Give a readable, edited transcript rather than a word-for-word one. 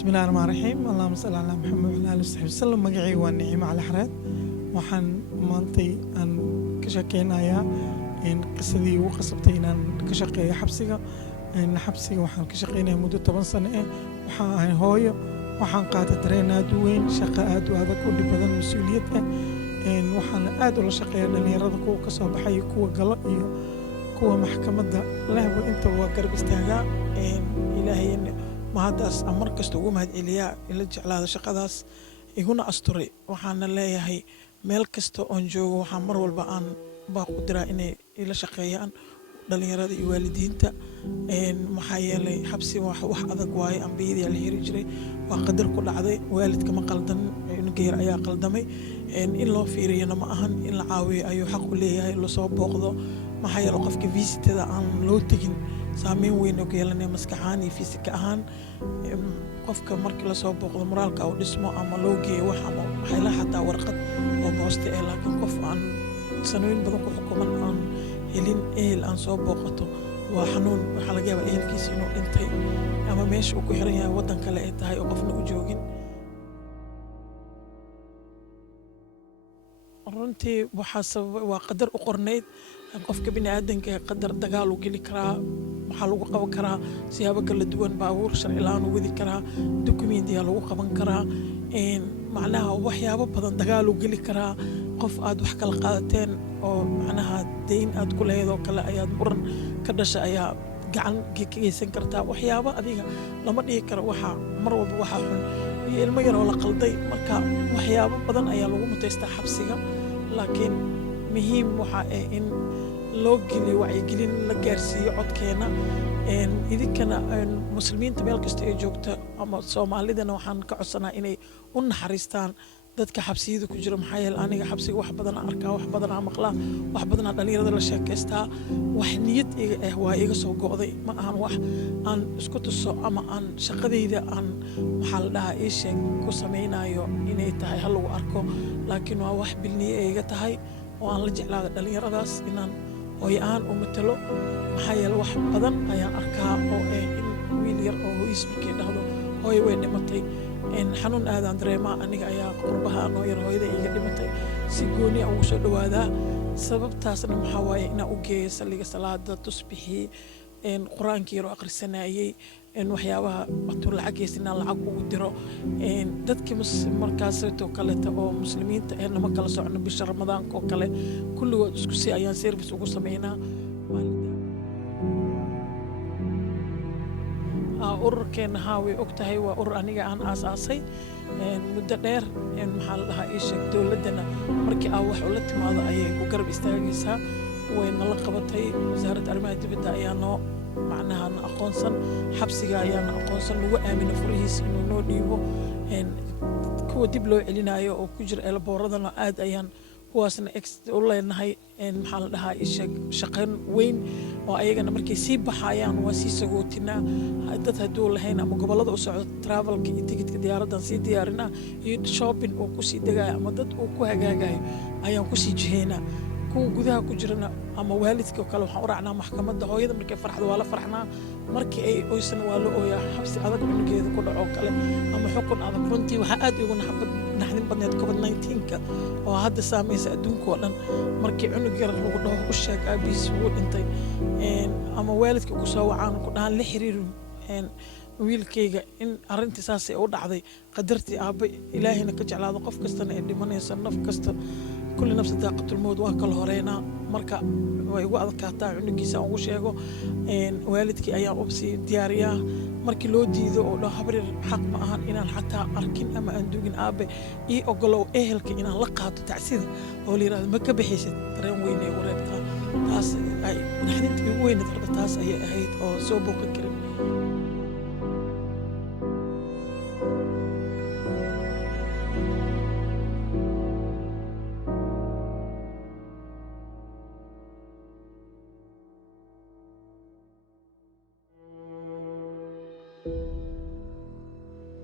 بسم الله الرحمن الرحيم اللهم صل على محمد وعلى آله وصحبه وسلم magacayga waa Nicimo Cali Xareed waxaan maantay aan ka shaqeynayaa qisadii ugu qasabtay inaan ka shaqeeyo xabsiga waxaan ka shaqeynayaa muddo 10 sano waxaan ahay hooyo waxaan qaaday dareen aad u weyn shaqo aad u adag u dhib badan mas'uuliyad waxaan aad ula shaqeeyaa dhalinyarada kuwa ka soo baxay kuwa galo iyo kuwa maxkamadda lehba inta waa garab istaagaa ilaahayna mahadaas amar kasta ugu mahadceliyaa ila jeclaada shaqadaas iguna asturay waxaana leeyahay meel kasta oon joogo waxaan mar walba aan baaq u diraa inay ila shaqeeyaan dhalinyarada iyo waalidiinta maxaa yeelay xabsi wax adag waaye ambiyadii la hiri jiray waa qadar ku dhacday waalidka ma qaldan geer ayaa qaldamay in loo fiiriyana ma ahan in la caawiyo ayuu xaq u leeyahay la soo booqdo maxaa yeelay qofka visitada aan loo tegin saameyn weyn oo yeelanay maskaxaan iyo fisika ahaan qofka markii la soo booqdo moraalka uu dhismo ama loo geeyo wax ama waxay la xataa warqad oo booste laakiin qof aan sanooyin badan ku xukuman aan helin ehel aan soo booqato waa xanuun waxaa laga yaabaa ehelkiisa inuu dhintay ama meesha uu ku xiran yahay waddan kale ay tahay oo qofna u joogin runtii waxaa sababay waa qadar u qornayd qofka bini'aadanka qadar dagaal u geli karaa waxaa lagu qaban karaa siyaabo kala duwan baabuur sharci la'aan u wadi karaa dukumentiyaa lagu qaban karaa macnaha waxyaabo badan dagaal u geli karaa qof aad wax kala qaadateen oo macnaha deyn aad ku leedahay oo kale ayaad muran ka dhashay ayaa gacan ka geysan kartaa waxyaabo adiga lama dhihi karo waxa mar walba waxa xun iyo ilmo yar oo la qalday marka waxyaabo badan ayaa lagu mutaystaa xabsiga laakiin muhiim waxa in loo geliyo wacyigelin la gaarsiiyo codkeena idinkana muslimiinta meel kasta ay joogto ama soomaalidana waxaan ka codsanaa inay u naxariistaan dadka xabsiyada ku jira maxaa yeelay aniga xabsiga wax badan aan arkaa wax badan aan maqlaa wax badan aan dhalinyarada la sheekaystaa wax niyad iga waa iga soo go'day ma ahan wax aan isku tuso ama aan shaqadayda aan waxaa la dhahaa ii sheeg ku samaynayo inay tahay hal lagu arko laakiin waa wax bilniye iga tahay oo aan la jeclaada dhalinyaradaas inaan hooyo aan u matalo maxaa yeelay wax badan ayaan arkaa oo in wiil yar oo hooyis markay dhahdo hooyo way dhimatay xanuun aadaan dareemaa aniga ayaa qurbaha anoo yar hooyada iga dhimatay si gooni ugu soo dhawaadaa sababtaasna maxaa waaye inaan u geeyo saliga salaada tusbixii qur-aankii yar oo akhrisanayay waxyaabaha watuu lacag haysanaa lacag ugu diro dadkii markaasoo kaleeta oo muslimiinta nama kala socno bisha ramadaanka oo kale kulligood isku si ayaan service ugu sameynaa ururkeena haa way og tahay waa urur aniga aan aasaasay muddo dheer maxaa la dhahaa ii sheeg dowladdana markii aa wax ula timaado ayay ku garab istaagaysaa wayna la qabatay wasaaradda arrimaha dibadda ayaa noo macnaha na aqoonsan xabsiga ayaana aqoonsan lagu aamino furihiisa inuu noo dhiibo kuwa dib loo celinayo oo ku jira eelbooradana aad ayaan kuwaasna u leenahay maxaa la dhahaa ii sheeg shaqayn weyn oo ayagana markay sii baxayaan waa sii sagootinaa dad hadduu lahayn ama gobollada u socdo travelka iyo tigidka diyaaraddan sii diyaarinaa iyo shopping uu ku sii degayo ama dad uu ku hagaagayo ayaan ku sii jihaynaa kuwa gudaha ku jirana ama waalidka kale waxaan u raacnaa maxkamadda hooyada markay farxdo waa la farxnaa markii ay oysan waa la ooyaa xabsi adag cunugeeda ku dhaco kale ama xukun adag runtii waxaa aad ugu naxdin badneed covid-19ka oo hadda saamaysa adduunka oo dhan markii cunug yar lagu dhaho u sheeg aabihiis wuu dhintay ama waalidka ku soo wacaan ku dhahaan la xiriirin wiilkayga in arrintii saasay u dhacday qadartii aabba ilaahayna ka jeclaado qof kastana ay dhimanayso naf kasta kulli nafsa daaqatulmowd waa kala horeynaa marka way ugu adkaataa cunugiisa aan ugu sheego waalidkii ayaan u sii diyaariyaa markii loo diido oo dhaho habrir xaq ma ahan inaan xataa arkin ama aan dugin aabe ii ogolow ehelka inaan la qaato tacsida oo la yirahdo ma ka bixaysid dareen weyn ay ugu reebtaa taas ay naxdintii ugu weyneed horta taas ayay ahayd oo soo booqan karin